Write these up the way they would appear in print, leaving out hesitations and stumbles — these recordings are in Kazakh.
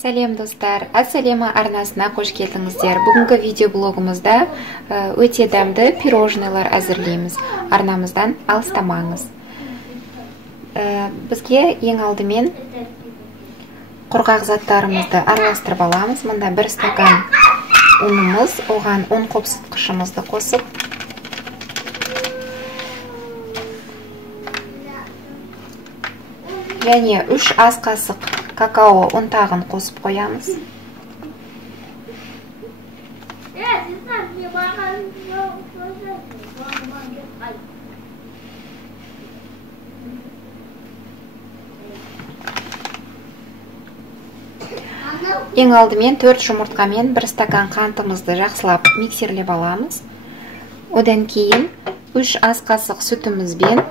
Сәлем достар, Ассалема арнасына қош келдіңіздер. Бүгінгі видеоблогымызда өте дәмді пирожныйлар әзірлейміз. Арнамыздан алыстамаңыз. Бізге ең алдымен құрғақ заттарымызды араластырып аламыз. Мұнда 1 стакан ұнымыз, оған ұн қопсытқышымызды қосып, және 3 ас қасық какао ұнтағын қосып қоямыз. Ең алдымен 4 жұмыртқамен 1 стакан қантымызды жақсылап миксерлеп аламыз. Одан кейін 3 ас қасық сүтімізбен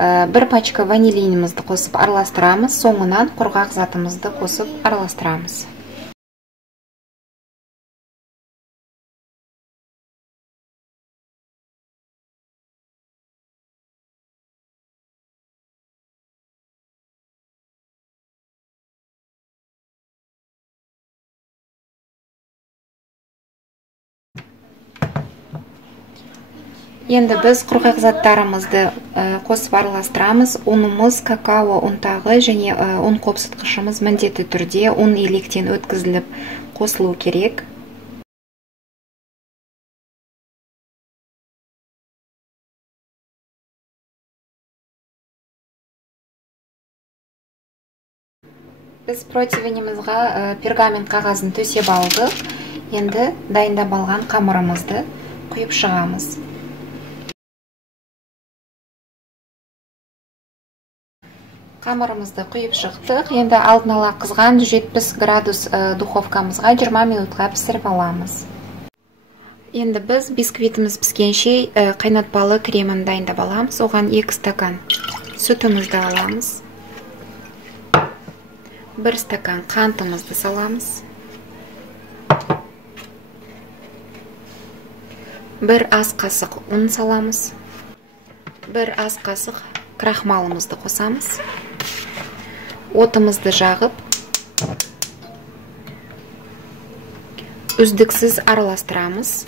1 пачка ванилинімізді қосып араластырамыз. Соңынан құрғақ затымызды қосып араластырамыз. Енді біз құрғақ заттарымызды қосып араластырамыз. Ұнымыз, какао ұнтағы және ұн қопсытқышымыз міндетті түрде ұн електен өткізіліп қосылу керек. Біз противенімізға пергамент қағазын төсеп алдық. Енді дайындап алған қамырымызды құйып шығамыз. Қамырымызды құйып шықтық. Енді алдын ала қызған 170 градус духовкамызға 20 минутқа пісіріп аламыз. Енді біз бисквитіміз піскенше қайнатпалы кремін дайындап аламыз. Оған 2 стакан сүтімізді аламыз. 1 стакан қантымызды саламыз. 1 ас қасық ұн саламыз. 1 ас қасық крахмалымызды қосамыз. Отымызды жағып, үздіксіз араластырамыз.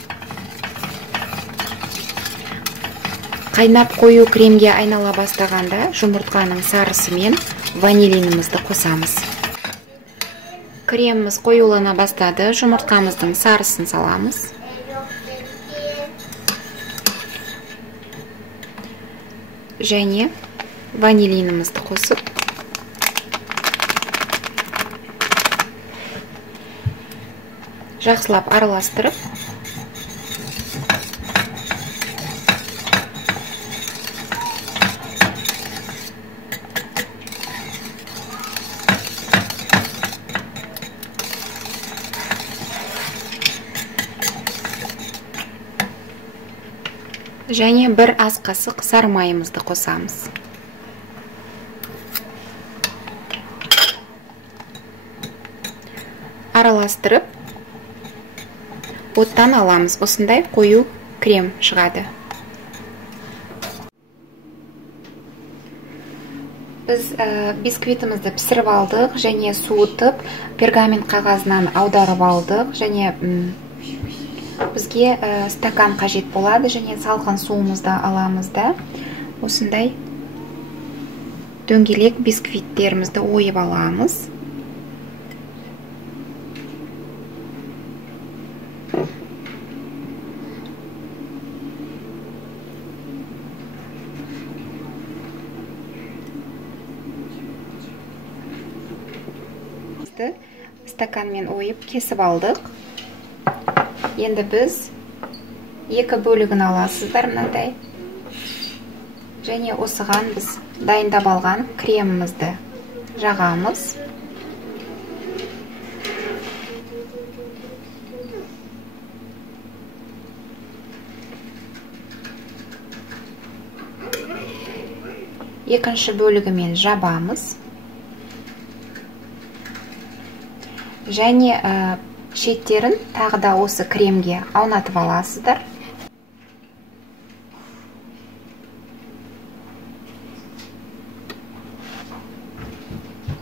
Қайнап қою кремге айнала бастағанда жұмыртқаның сарысы мен ванилинімізді қосамыз. Креміміз қоюлана бастады, жұмыртқамыздың сарысын саламыз. Және ванилинімізді қосып, жақсылап араластырып, және 1 ас қасық сары майымызды қосамыз. Араластырып, оттан аламыз. Осындай қою крем шығады. Біз бисквитімізді пісіріп алдық және суытып, пергамент қағазынан аударып алдық. Және бізге стакан қажет болады, және салқын суымызды аламыз да осындай дөңгелек бисквиттерімізді ойып аламыз. Стаканмен ойып кесіп алдық. Енді біз 2 бөлігін аласыздар мынандай. Және осыған біз дайындап алған кремімізді жағамыз. Екінші бөлігімен жабамыз. Және шеттерін тағы да осы кремге аунатып аласыздар.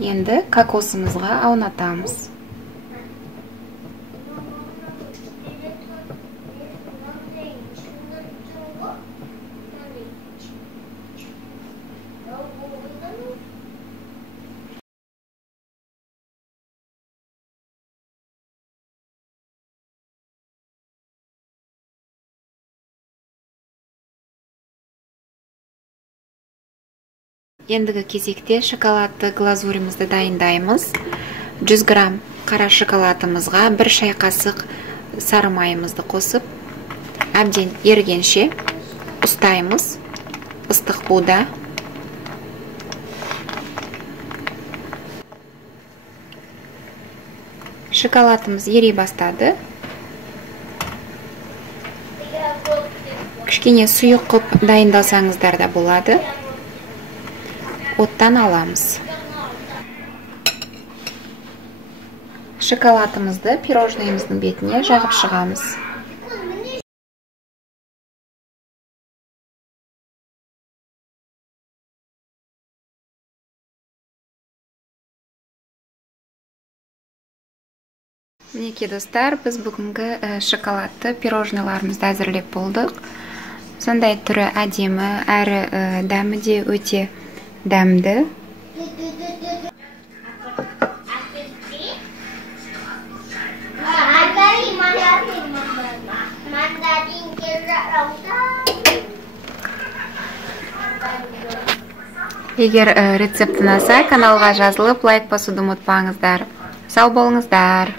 Енді кокосымызға аунатамыз. Ендігі кезекте шоколадты глазурімізді дайындаймыз. 100 грамм қара шоколадымызға 1 шай қасық сары майымызды қосып, әбден ерігенше ұстаймыз ыстық буда. Шоколадымыз ери бастады. Кішкене сұйық қып дайындасаңыздар да болады. Оттан аламыз. Шоколадымызды пирожныйымыздың бетіне жағып шығамыз. Мінекей достар, біз бүгінгі шоколадты пирожныйларымызды әзірлеп болдық. Сондай түрі әдемі, әрі дәмі де өте дәмді. Егер рецепт ұнаса, каналға жазылып, лайк басуды ұмытпаңыздар. Сау болыңыздар.